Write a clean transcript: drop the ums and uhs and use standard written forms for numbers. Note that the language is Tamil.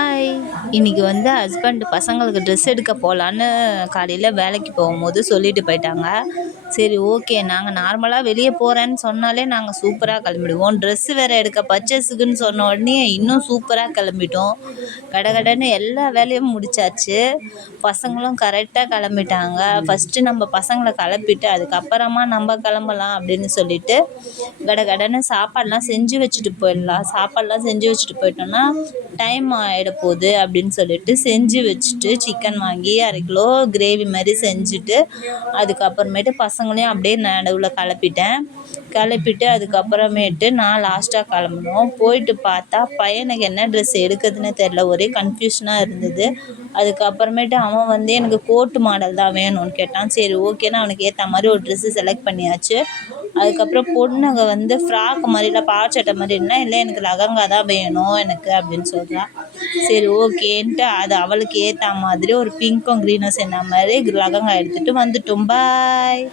ஹாய். இன்னைக்கு ஹஸ்பண்ட் பசங்களுக்கு ட்ரெஸ் எடுக்க போகலான்னு காலையில் வேலைக்கு போகும்போது சொல்லிட்டு போயிட்டாங்க. சரி, ஓகே. நாங்கள் நார்மலாக வெளியே போகிறேன்னு சொன்னாலே நாங்கள் சூப்பராக கிளம்பிடுவோம். ட்ரெஸ்ஸு வேறு எடுக்க பர்ச்சேஸுக்குன்னு சொன்ன உடனே இன்னும் சூப்பராக கிளம்பிட்டோம். கடகடன்னு எல்லா வேலையும் முடிச்சாச்சு. பசங்களும் கரெக்டாக கிளம்பிட்டாங்க. ஃபஸ்ட்டு நம்ம பசங்களை கிளப்பிட்டு அதுக்கப்புறமா நம்ம கிளம்பலாம் அப்படின்னு சொல்லிட்டு கடகடன்னு சாப்பாடெலாம் செஞ்சு வச்சுட்டு போயிடலாம். சாப்பாடெலாம் செஞ்சு வச்சுட்டு போயிட்டோன்னா டைம் ஆகிட போகுது அப்படின்னு சொல்லிட்டு செஞ்சு வச்சுட்டு சிக்கன் வாங்கி 1/2 கிலோ கிரேவி மாதிரி செஞ்சுட்டு அதுக்கப்புறமேட்டு பசங்களையும் அப்படியே நடுவில் கிளப்பிட்டு அதுக்கப்புறமேட்டு நான் லாஸ்ட்டாக கிளம்புனோம். போயிட்டு பார்த்தா பையனுக்கு என்ன ட்ரெஸ் எடுக்கிறதுன்னு தெரில, ஒரே கன்ஃபியூஷனாக இருந்தது. அதுக்கப்புறமேட்டு அவன் எனக்கு கோட்டு மாடல் தான் வேணும்னு கேட்டான். சரி, ஓகேன்னு அவனுக்கு ஏற்ற மாதிரி ஒரு ட்ரெஸ்ஸு செலக்ட் பண்ணியாச்சு. அதுக்கப்புறம் பொண்ணுங்க ஃப்ராக் மாதிரிலாம் பாவாடை மாதிரினா இல்லை, எனக்கு லெஹங்கா தான் வேணும் எனக்கு அப்படின்னு சொல்கிறான். சரி, ஓகேன்ட்டு அது அவளுக்கு ஏற்ற மாதிரி ஒரு பிங்க்கும் க்ரீனும் சேர்ந்த மாதிரி லெஹங்கா எடுத்துகிட்டு வந்துட்டோம். பாய்.